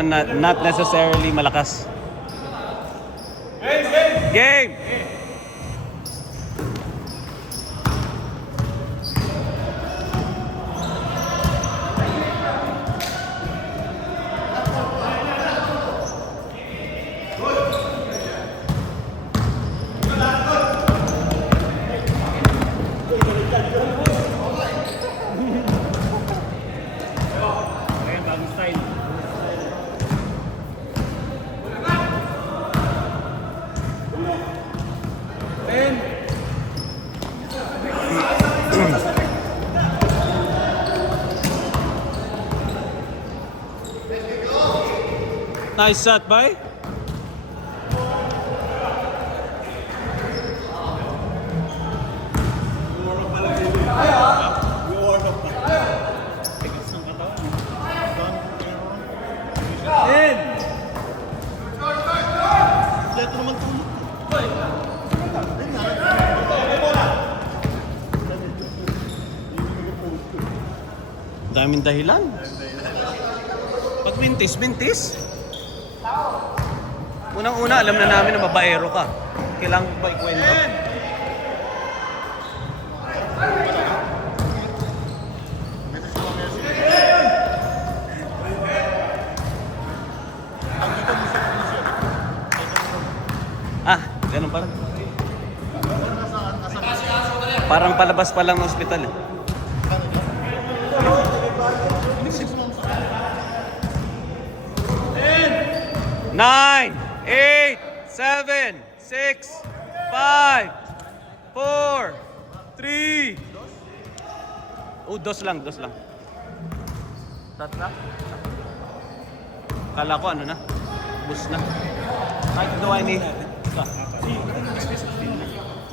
naman not necessarily malakas. Game! Nice shot, boy. Daming dahilan. Pag mintis. Unang-una, alam na namin na babaero ka. Kailangan ba ikwento? Ganun pala. Parang palabas pa lang ng ospital eh. 9, 8, 7, 6, 5, 4, 3. Dos lang. Tatla? Kala ko ano na? Bus na. Kahit gawa ni...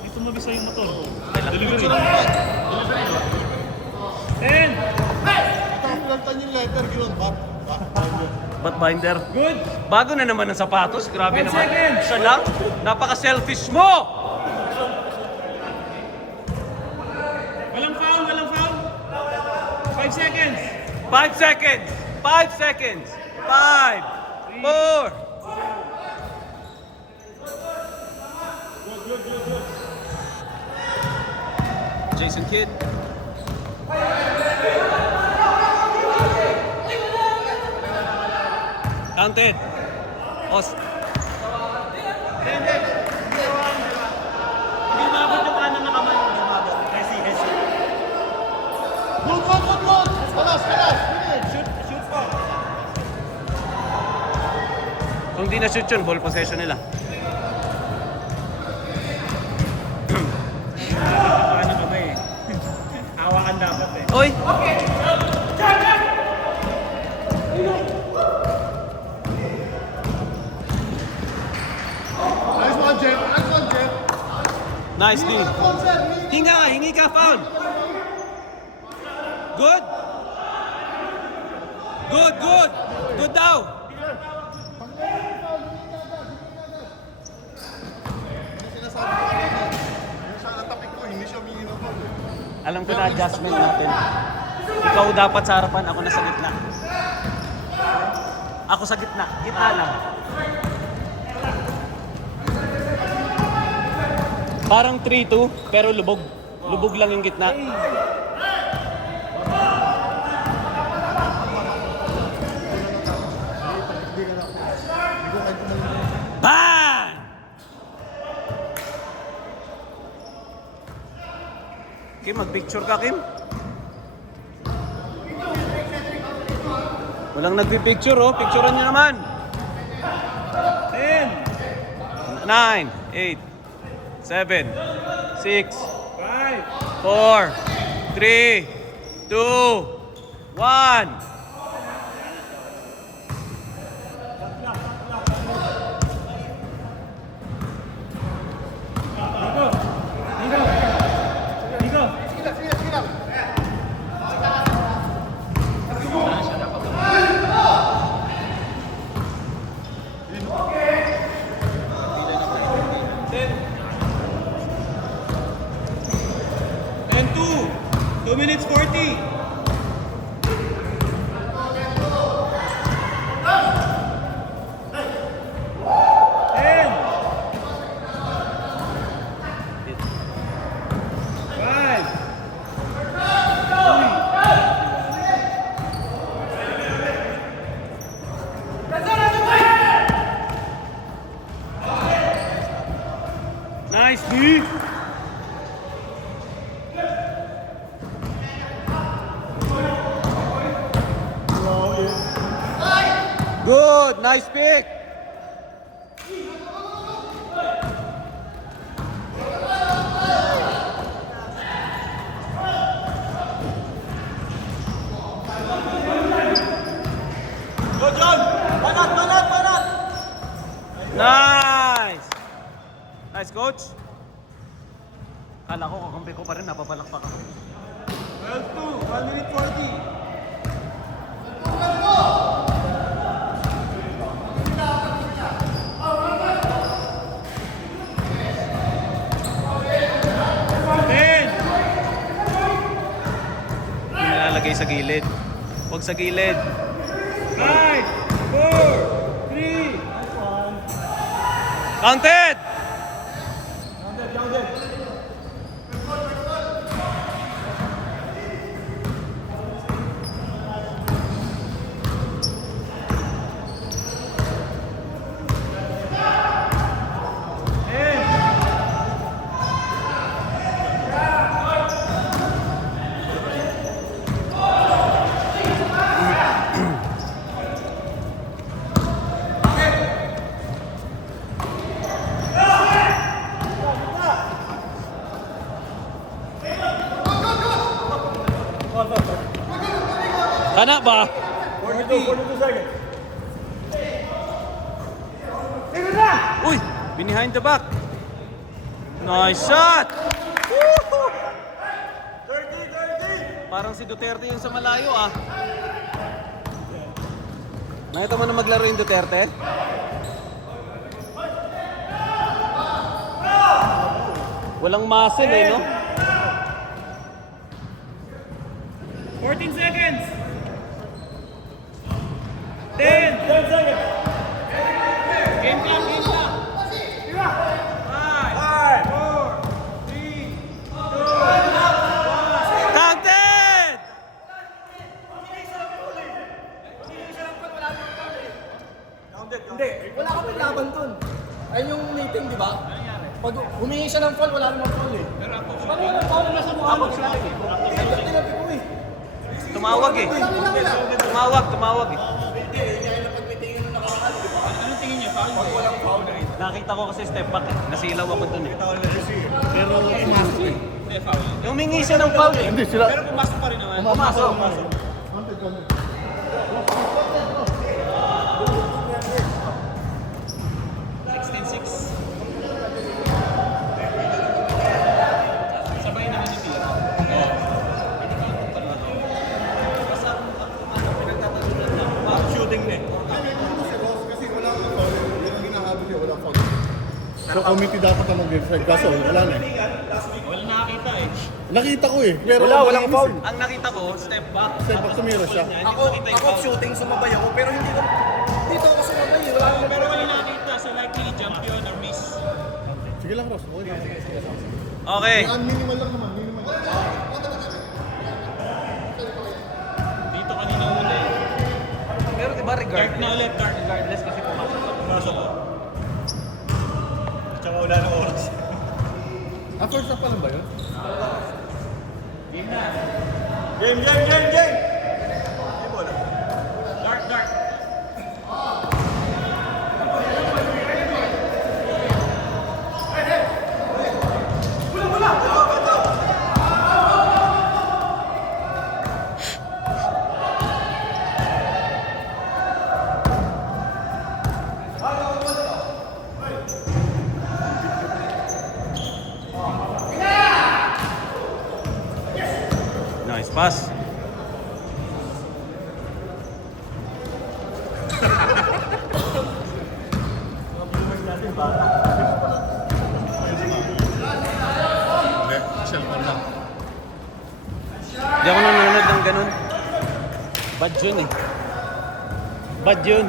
Dito mabisa yung motor. Delivery. 10! Ito ang pinagtan yung letter, gano'n ba? Ba't binder? Good! Bago na naman ang sapatos. Grabe 5 naman. seconds. Siya lang. Napaka-selfish mo! Walang foul! 5 seconds! 5 seconds! 5 seconds! 5, 4. Jason Kidd. Counted. Hindi mabot yung kanan na kamay. Hesi. Good! Kalas! Shoot po. Kung di na shoot yun, ball possession nila. Kanan kamay eh. Hawakan dapat eh. Oy! Nice one, Jeff. Nice D. Hingi ka, foul. Good daw. Sinasabi ko kanina, yung sa topic ko, hindi siya minino ko. Alam ko na adjustment natin. Ikaw dapat sa harapan, ako nasa gitna. Ako sa gitna. Gitna lang. Parang 3-2, pero lubog. Lubog lang yung gitna. Bang! Kim, mag-picture ka, Kim? Walang nagpipicture, oh. Picturean nyo naman. 10! 9, 8, 7, 6, 5! 4, 3, 2, 1. Nico! Sige lang. And 2 minutes 40. Nice, B! Good! Nice pick! Go, John! Banat, banat, banat! Nice! Nice, coach. Kala ko, kakampi ko pa rin, napapalakpak ako. 12-2, 1 minute 40. Hindi nilalagay sa gilid. Huwag sa gilid. 5, 4, 3. Counted! Counted, counted. Kana ba? 42 seconds. Uy! Behind the back. Nice shot! 30. Parang si Duterte yung sa malayo ah. Nakita mo na maglaro yung Duterte? Walang muscle eh, no? 14 seconds. 10 seconds. Game clock, game clock. 5, 4, 3, 2, 1. Counted! Hindi, wala ka pang laban dun. Ayun yung meeting, di ba? Pag humingi siya ng foul, wala namang foul eh. Paano yung foul na sa mukha mo? Ayun, tinabi ko eh. Tumawag eh. Tumawag eh. Anong tingin niya? Foul mo? Walang foul na rin. Nakita ko kasi step back eh. Nasilaw ako dun eh. Pero pumasok eh. Hindi, foul. Humingi siya ng foul eh. Hindi, sila. Pero pumasok pa rin naman. Pumasok. Counted, counted. 16-6. Sabay naman yung tira. Shooting na eh. Kasi wala kang foul. Yan ang hinahabol niya, wala foul. So committee dapat na mag-decide. Kaso wala na eh. Wala nakakita eh. Nakita ko eh. Pero Walang foul. Ang nakita ko, step back. Step back, tumira siya. Ako shooting, sumabay ako, pero hindi ko, dito ako sumabay eh. Wala namang Pero wala nakakita. So likely jump yun or miss. Sige lang, Ross. Okay lang. Okay. Ang minimal lang naman. Minimal lang. Dito kanina muna eh. Pero diba Guard na regardless? ulit, guard. Regardless kasi pumasok. Pumasok ko. Tsaka wala na oras. First half pa lang ba yun? Game na. Game! Bola. Dart. Nice pass. Hindi. Cellphone lang. Hindi ako nanonood ng ganun. Bad yun eh. Bad yun.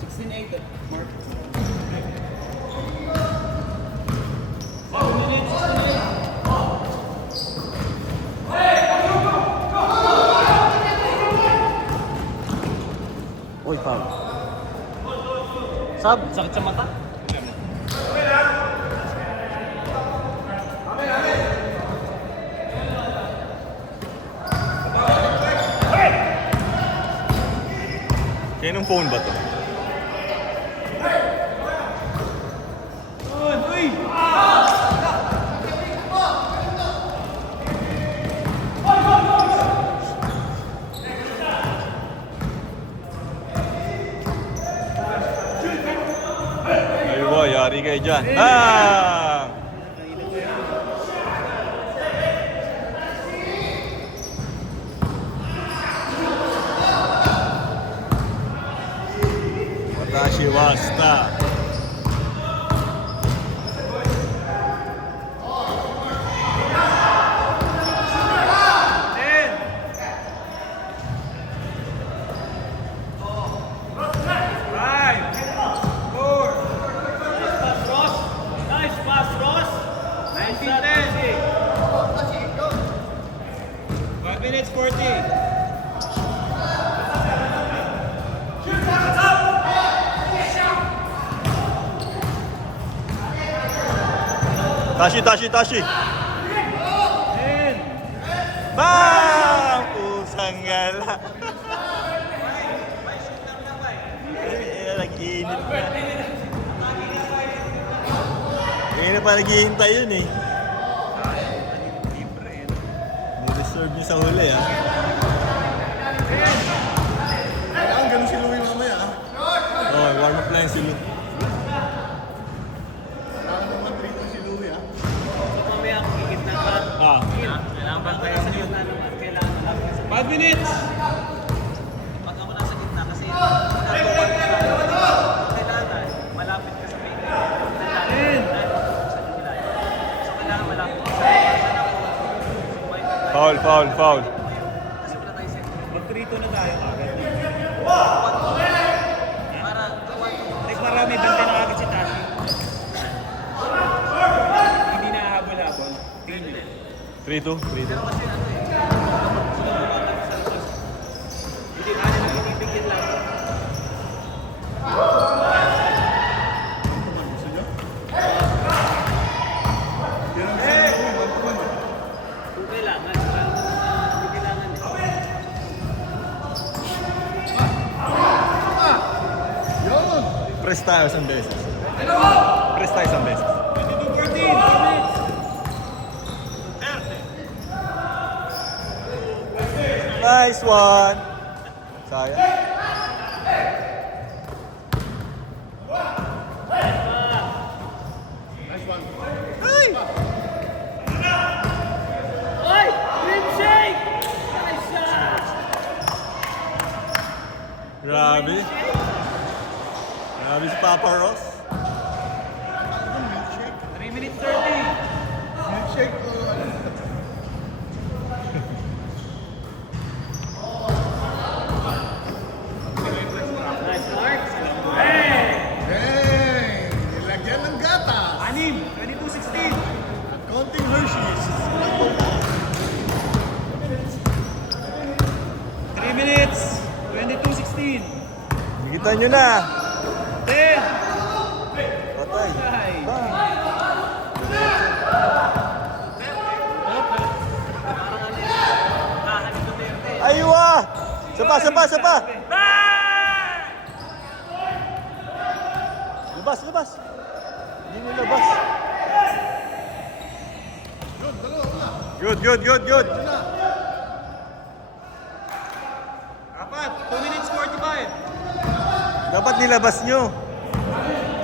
16-8 eh. Uy, foul. Sab, sakit sa mata. Kaninong phone ba to? Ayun ba, yari kayo dyan. Ah! Watashi wasta. Nice pass, Ross. 19-10. 5 minutes 40. Tashi. Bang! Pusang gala. Nag-iinit pa. Ngayon na pa naghihintay yun eh. Nireserve niyo sa huli ah. Kailangan ganun si Louie mamaya. Oh, warm up lang si Lu. Kailangan naman 3-2 si Louie. Mamaya ang higit na ka. Ah. Kailangan ba tayo sa gitna naman? Kailangan lang. 5 minutes! Pag ako nasa gitna kasi kailangan malapit ka sa main. So kailangan malapit ka sa Foul. kasi wala tayo set. Mag-3-2 na tayo agad. Para marami bante na agad si Tashi. Hindi na habol-habol. 3-2. Pero kasi ano eh, hindi kaya na pinipigil lang. Kung kailangan, hindi kailangan eh. Press tayo isang beses. Press tayo isang beses. 22-14, Nice one! Sayang. Oy! Rim shake! Nice shot! Grabe. Grabe si Papa Ross. 3 minutes 30. Milkshake ko. Nice mark. Hey! Nilagyan ng gata. 22-16. Konting Hershey's. 3 minutes 22-16. Nakita nyo na. 10. Patay. Ay. Aywa! Sapa! Labas! Hindi mo labas. Good. Apat. 2 minutes 45. Dapat nilabas nyo.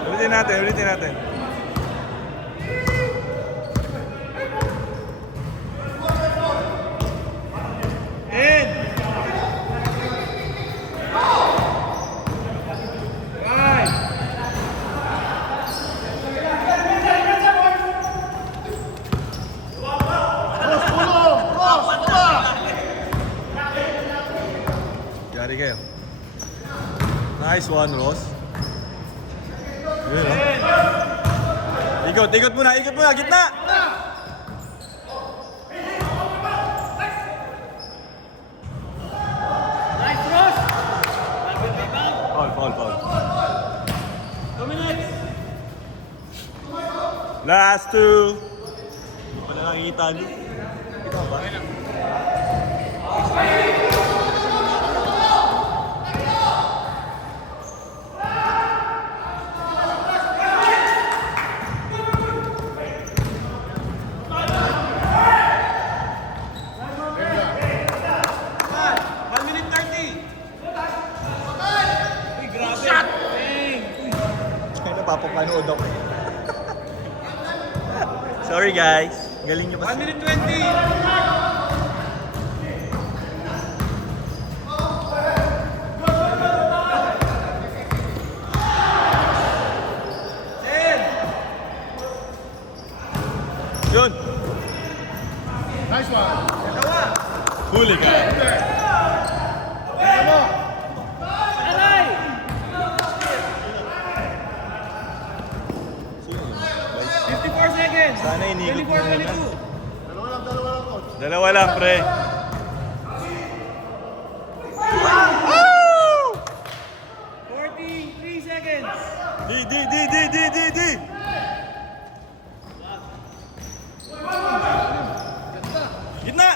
Ulitin natin. Yari kayo. Nice one, Ross. Yun, oh. Ikot muna, gitna! Nice Ross. Good rebound. Foul. 2 minutes. Last two. Hindi pa na nakikita nyo. Ikaw ba? Sorry guys. Galing nyo 1 pa. minute 20. Yun. Nice one. Huli ka. Aray! 54 seconds. Sana inikot mo muna. 24, 22. Dalawa lang, pre. 43 seconds. Di. Gitna!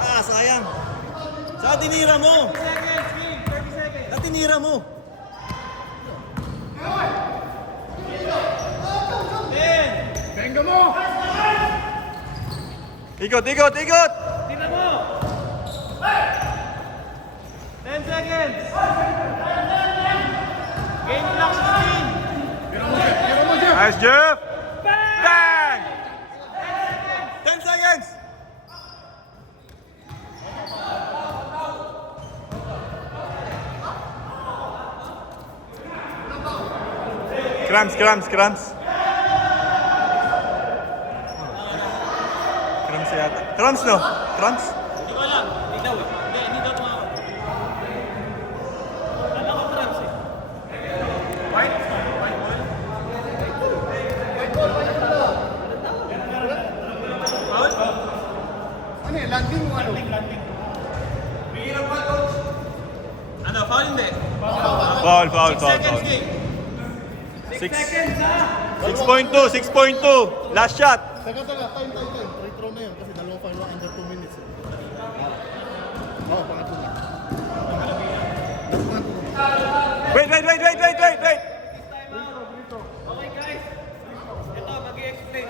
Ah, sayang. Sa tinira mo. 30 seconds, King. 30 seconds. Sa tinira mo. 10. Benga mo! Ikot. Tingnan mo. 10 seconds. Game clock 16. Tira mo, Jeff! Nice, Jeff! Bang! 10 seconds! Cramps. Cramps yata. Cramps, no? Cramps? Hindi ko alam. Hindi daw eh. Hindi daw tumawag. Alam ko cramps eh. White? White ball? Foul? Ano eh, landing mo ano? Ano, foul hindi? Foul. 6 seconds, King. 6 Six. seconds ha? 6.2. Last shot. Teka, time. Free throw na yun kasi dalawang final under 2 minutes eh. Oo, pangatlo na. Wait. Okay guys. Ito, mag-i-explain.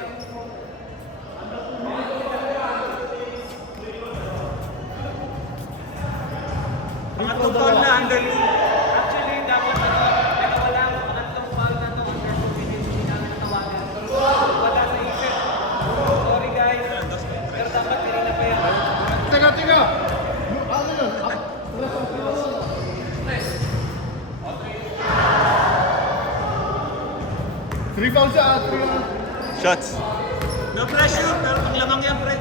Pangatlong foul na under 2. Actually, dapat wala ang pangatlong foul na ito under 2 minutes. Hindi namin tawagan. Wala sa isip. Sorry guys. Pero dapat kanina pa yan. Teka! Ano yun? Three fouls siya, 3 Shots. No pressure, pero paglamang yan, pre.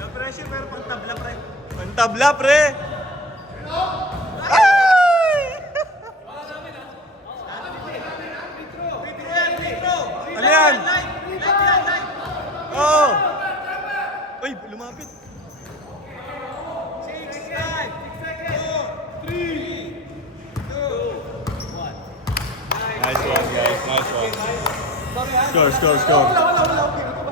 No pressure, pero pang tabla, pre. Mantabla, pre. Ano yan? Oh. Uy, lumapit. 6 seconds. 4, 3, 2, 1. Nice one, guys. Nice one. Score. Wala.